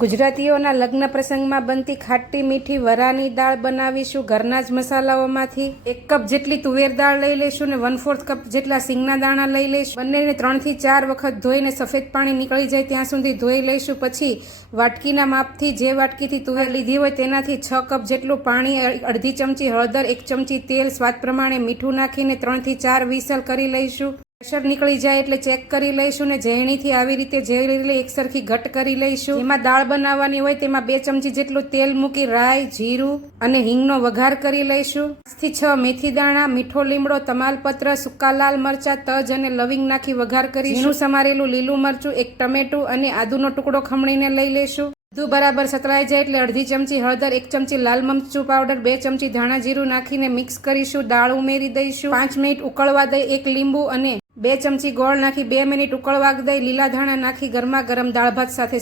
ગુજરાતીઓના લગ્ન પ્રસંગમાં બનતી ખાટી મીઠી વરાની દાળ બનાવીશું ઘરના જ મસાલાઓમાંથી। 1 કપ જેટલી તુવેર દાળ લઈ લઈશું ને 1/4 કપ જેટલા સિંગના દાણા લઈ લઈશું। બંનેને 3 થી 4 વખત ધોઈને સફેદ પાણી નીકળી જાય ત્યાં સુધી ધોઈ લઈશું। પછી વાટકીના માપથી જે વાટકીથી તુવેર લીધી હોય તેનાથી 6 કપ જેટલું પાણી, અડધી ચમચી હળદર, 1 ચમચી તેલ, સ્વાદ પ્રમાણે મીઠું નાખીને 3 થી 4 વિસલ કરી લઈશું। પ્રેશર નીકળી જાય એટલે ચેક કરી લઈશું ને ઝેરણીથી આવી રીતે ઝેરી એકસરખી ઘટ કરી લઈશું। જેમાં દાળ બનાવવાની હોય તેમાં 2 ચમચી જેટલું તેલ મૂકી રાઈ, જીરું અને હિંગનો વઘાર કરી લઈશું। 5 થી 6 મેથી દાણા, મીઠો લીમડો, તમાલપત્ર, સૂકા લાલ મરચા, તજ અને લવિંગ નાખી વઘાર કરીશું। ઝીણું સમારેલું લીલું મરચું, 1 ટમેટું અને આદુનો ટુકડો ખમણીને લઈ લઈશું। બધું બરાબર સતળાઈ જાય એટલે અડધી ચમચી હળદર, 1 ચમચી લાલ મરચું પાવડર, 2 ચમચી ધાણા જીરું નાખીને મિક્સ કરીશું। દાળ ઉમેરી દઈશું। 5 મિનિટ ઉકળવા દઈ 1 લીંબુ અને 2 ચમચી ગોળ નાખી 2 મિનિટ ઉકળવા દઈ લીલા ધાણા નાખી ગરમા ગરમ દાળ ભાત સાથે